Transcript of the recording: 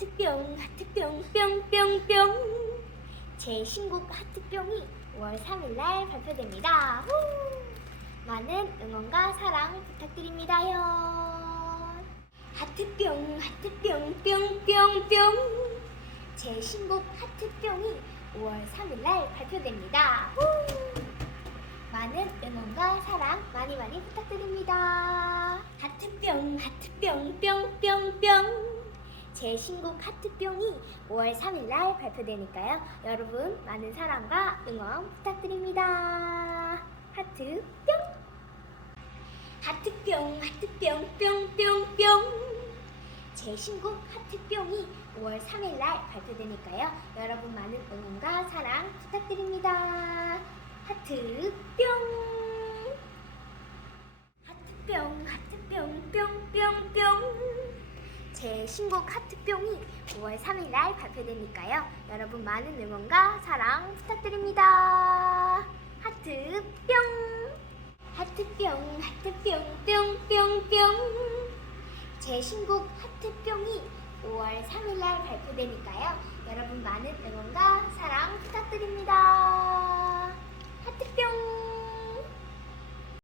하트뿅 하트뿅 뿅뿅뿅 제 신곡 하트뿅이 5월 3일날 발표됩니다. 후! 많은 응원과 사랑 부탁드립니다요. 하트뿅 하트뿅 뿅뿅뿅 제 신곡 하트뿅이 5월 3일날 발표됩니다. 후! 많은 응원과 사랑 많이 많이 부탁드립니다. 하트뿅 하트뿅 뿅뿅뿅 제 신곡 하트뿅이 5월 3일 날 발표되니까요. 여러분 많은 사랑과 응원 부탁드립니다. 하트 뿅 하트뿅 하트뿅 뿅뿅뿅 제 신곡 하트뿅이 5월 3일 날 발표되니까요. 여러분 많은 응원과 사랑 부탁드립니다. 하트 뿅 하트뿅 하트뿅 뿅뿅뿅 제 신곡 하트뿅이 5월 3일 날 발표되니까요. 여러분 많은 응원과 사랑 부탁드립니다. 하트 뿅 하트뿅 하트뿅 뿅 뿅 뿅. 제 신곡 하트뿅이 5월 3일 날 발표되니까요. 여러분 많은 응원